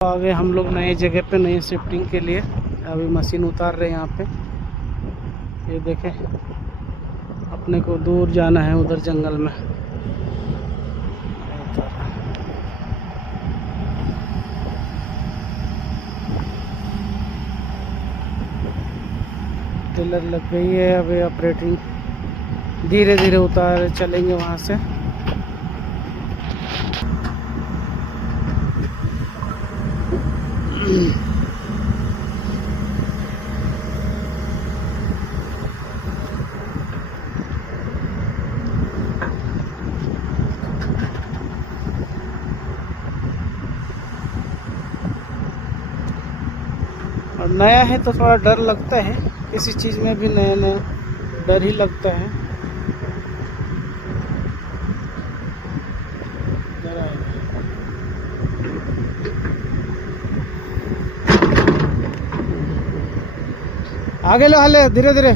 आ गए हम लोग नए जगह पे, नई शिफ्टिंग के लिए। अभी मशीन उतार रहे हैं यहाँ पे। ये देखें, अपने को दूर जाना है उधर जंगल में। टेलर लग गई है, अभी ऑपरेटिंग धीरे धीरे उतार चलेंगे वहाँ से। और नया है तो थोड़ा डर लगता है, किसी चीज़ में भी नया नया डर ही लगता है। आगे लो, हले धीरे धीरे।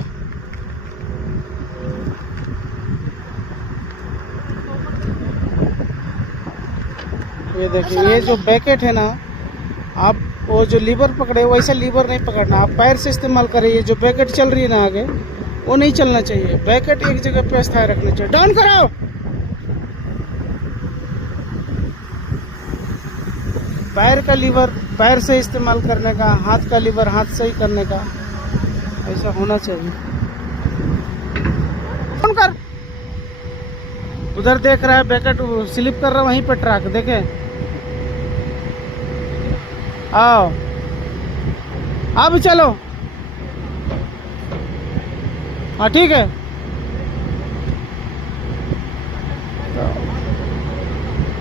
ये देखिए, ये जो बैकेट है ना, आप वो जो लीवर पकड़े वैसा लीवर नहीं पकड़ना, आप पैर से इस्तेमाल करें। ये जो बैकेट चल रही है ना आगे, वो नहीं चलना चाहिए। बैकेट एक जगह पे स्थायी रखना चाहिए। डाउन करो। पैर का लीवर पैर से इस्तेमाल करने का, हाथ का लीवर हाथ से ही करने का, ऐसा होना चाहिए। डाउन कर। उधर देख रहा है बैकेट स्लिप कर रहा है, वहीं पे ट्रक देखे। आओ, अब चलो। हाँ ठीक है।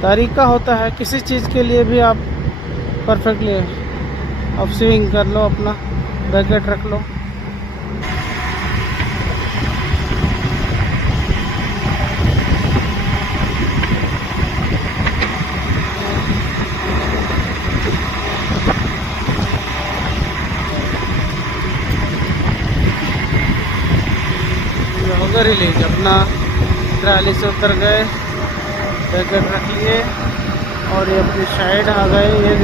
तरीका होता है किसी चीज़ के लिए भी, आप परफेक्टली अब स्विंग कर लो, अपना बैकेट रख लो। होगा रिलीज, अपना ट्राली से उतर गए, बैकेट रख लिए और ये अपनी साइड आ गए। ये